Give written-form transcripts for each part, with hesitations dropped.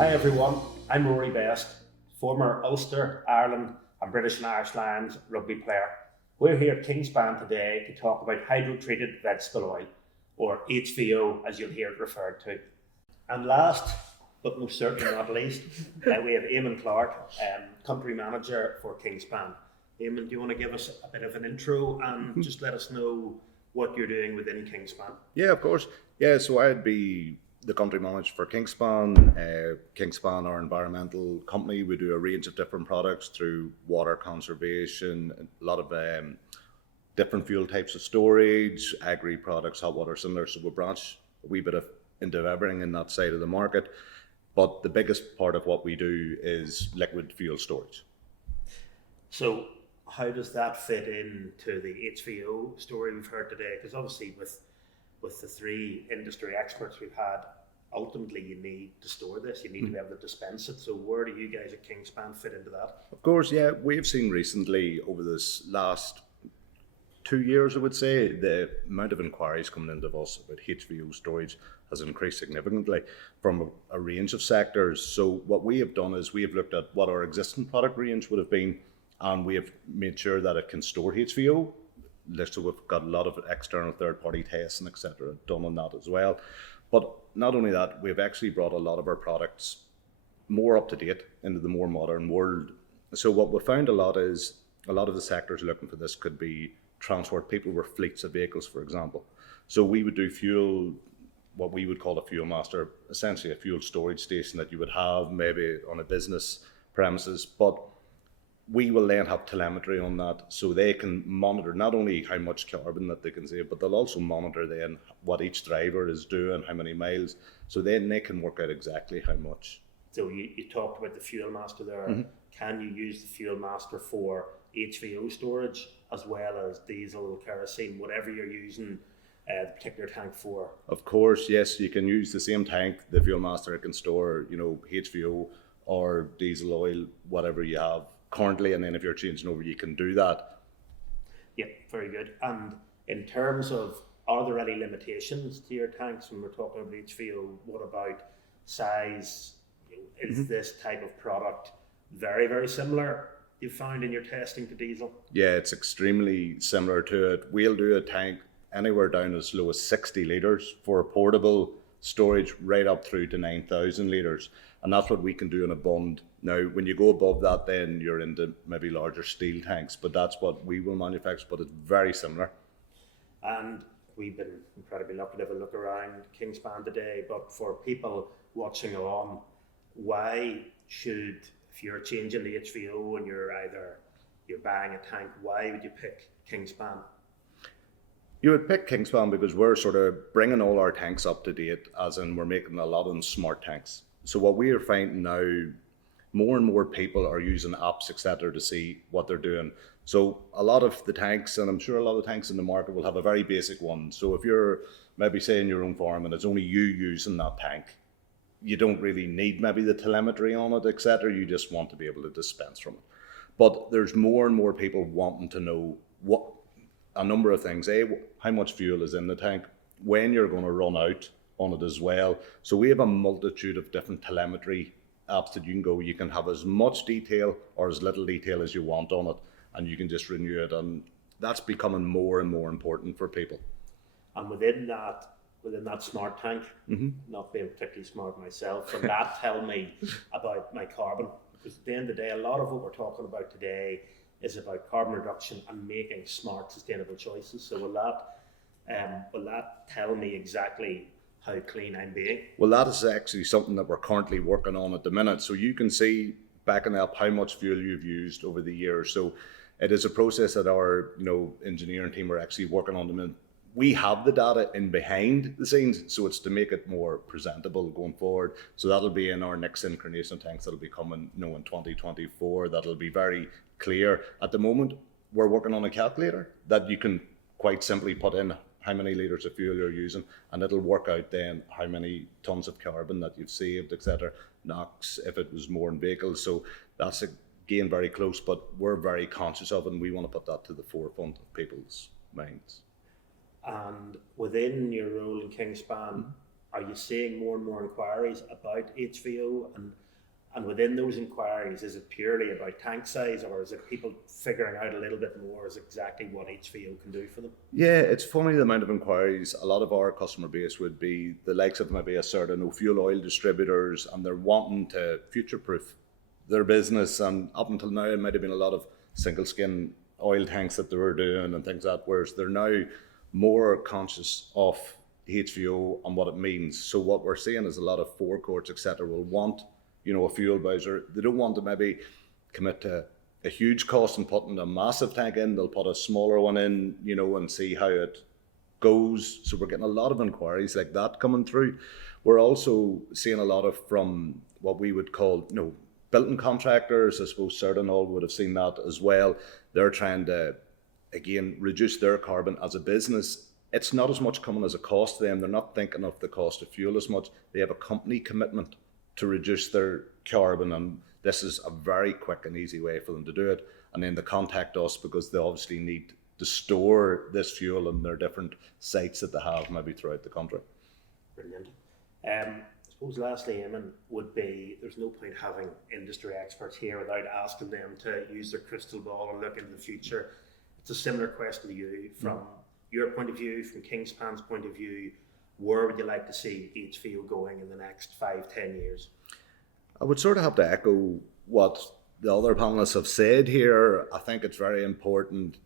Hi everyone, I'm Rory Best, former Ulster, Ireland and British and Irish Lions rugby player. We're here at Kingspan today to talk about hydro-treated vegetable oil, or HVO as you'll hear it referred to. And last, but most certainly not least, we have Eamon Clarke, country manager for Kingspan. Eamon, do you want to give us a bit of an intro and just let us know what you're doing within Kingspan? Yeah, of course. Yeah, so I'd be the country manager for Kingspan. Kingspan, our environmental company, we do a range of different products through water conservation, a lot of different fuel types of storage, agri products, hot water cylinders. So we branch a wee bit into everything in that side of the market. But the biggest part of what we do is liquid fuel storage. So how does that fit into the HVO story we've heard today? Because obviously with the three industry experts we've had, ultimately you need to store this, you need to be able to dispense it. So where do you guys at Kingspan fit into that? Of course, yeah, we've seen recently over this last 2 years, I would say, the amount of inquiries coming into us about HVO storage has increased significantly from a range of sectors. So what we have done is we have looked at what our existing product range would have been, and we have made sure that it can store HVO. So we've got a lot of external third-party tests and etc. done on that as well. But not only that, we've actually brought a lot of our products more up to date into the more modern world. So what we found a lot is a lot of the sectors looking for this could be transport. People were fleets of vehicles, for example. So we would do fuel, what we would call a fuel master, essentially a fuel storage station that you would have maybe on a business premises. But we will then have telemetry on that, so they can monitor not only how much carbon that they can save, but they'll also monitor then what each driver is doing, how many miles, so then they can work out exactly how much. So you talked about the fuel master there. Mm-hmm. Can you use the fuel master for HVO storage as well as diesel, kerosene, whatever you're using the particular tank for? Of course, yes, you can use the same tank. The fuel master can store, HVO or diesel oil, whatever you have currently, and then if you're changing over, you can do that. Yeah, very good. And in terms of, are there any limitations to your tanks when we're talking about HVO? What about size? Is this type of product very, very similar, you found in your testing, to diesel? Yeah, it's extremely similar to it. We'll do a tank anywhere down as low as 60 litres for a portable storage, right up through to 9,000 litres. And that's what we can do in a bund. Now, when you go above that, then you're into maybe larger steel tanks, but that's what we will manufacture, but it's very similar. And we've been incredibly lucky to have a look around Kingspan today, but for people watching along, why should, if you're changing the HVO and you're buying a tank, why would you pick Kingspan? You would pick Kingspan because we're sort of bringing all our tanks up to date, as in we're making a lot of them smart tanks. So what we are finding now, more and more people are using apps, etc., to see what they're doing. So a lot of the tanks, and I'm sure a lot of tanks in the market will have a very basic one. So if you're maybe say in your own farm and it's only you using that tank, you don't really need maybe the telemetry on it, etc. You just want to be able to dispense from it. But there's more and more people wanting to know a number of things. How much fuel is in the tank, when you're going to run out on it as well. So we have a multitude of different telemetry apps that you can have as much detail or as little detail as you want on it, and you can just renew it, and that's becoming more and more important for people. And within that smart tank, not being particularly smart myself, and that tell me about my carbon, because at the end of the day, a lot of what we're talking about today is about carbon reduction and making smart, sustainable choices. So will that tell me exactly how clean I'm being? Well, that is actually something that we're currently working on at the minute. So you can see, backing up, how much fuel you've used over the years. So it is a process that our engineering team are actually working on. Them. We have the data in behind the scenes, so it's to make it more presentable going forward. So that'll be in our next incarnation of tanks that'll be coming in 2024. That'll be very clear. At the moment, we're working on a calculator that you can quite simply put in how many litres of fuel you're using, and it'll work out then how many tons of carbon that you've saved, etc. NOx, if it was more in vehicles. So that's again very close, but we're very conscious of it, and we want to put that to the forefront of people's minds. And within your role in Kingspan, are you seeing more and more inquiries about HVO? And within those inquiries, is it purely about tank size, or is it people figuring out a little bit more as exactly what HVO can do for them? Yeah, it's funny the amount of inquiries. A lot of our customer base would be the likes of maybe a certain fuel oil distributors, and they're wanting to future-proof their business. And up until now, it might have been a lot of single skin oil tanks that they were doing and things like that, whereas they're now more conscious of HVO and what it means. So what we're seeing is a lot of forecourts, etc., will want, a fuel bowser. They don't want to maybe commit to a huge cost in putting a massive tank in. They'll put a smaller one in, and see how it goes. So we're getting a lot of inquiries like that coming through. We're also seeing a lot of from what we would call, built-in contractors. I suppose certain all would have seen that as well. They're trying to, again, reduce their carbon as a business. It's not as much coming as a cost to them. They're not thinking of the cost of fuel as much. They have a company commitment to reduce their carbon, and this is a very quick and easy way for them to do it. And then they contact us because they obviously need to store this fuel in their different sites that they have maybe throughout the country. Brilliant. I suppose lastly, Eamon, would be there's no point having industry experts here without asking them to use their crystal ball and look into the future. It's a similar question to you from your point of view, from Kingspan's point of view. Where would you like to see HVO going in the next 5-10 years? I would sort of have to echo what the other panelists have said here. I think it's very important,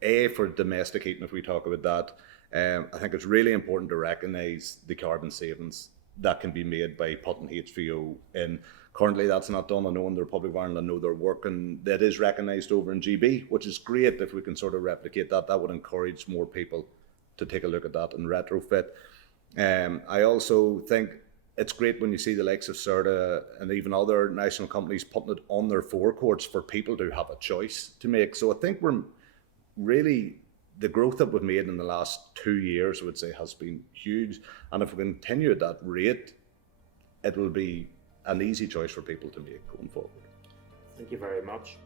for domestic heating, if we talk about that. I think it's really important to recognise the carbon savings that can be made by putting HVO in. Currently, that's not done. I know in the Republic of Ireland, I know they're working. That is recognised over in GB, which is great. If we can sort of replicate that, that would encourage more people to take a look at that and retrofit. I also think it's great when you see the likes of CERTA and even other national companies putting it on their forecourts for people to have a choice to make. So I think we're really, the growth that we've made in the last 2 years, I would say, has been huge. And if we continue at that rate, it will be an easy choice for people to make going forward. Thank you very much.